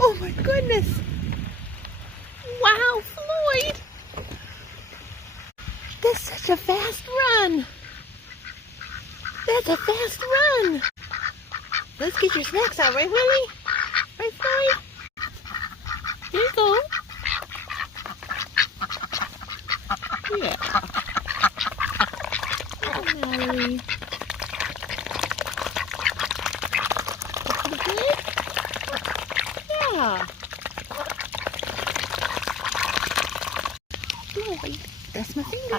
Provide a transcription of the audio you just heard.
Oh my goodness. Wow, Floyd. That's such a fast run. That's a fast run. Let's get your snacks out, right, Willie? Right, Floyd? There you go. Yeah. Oh, Natalie. Pretty good? Yeah. Boy, that's my finger.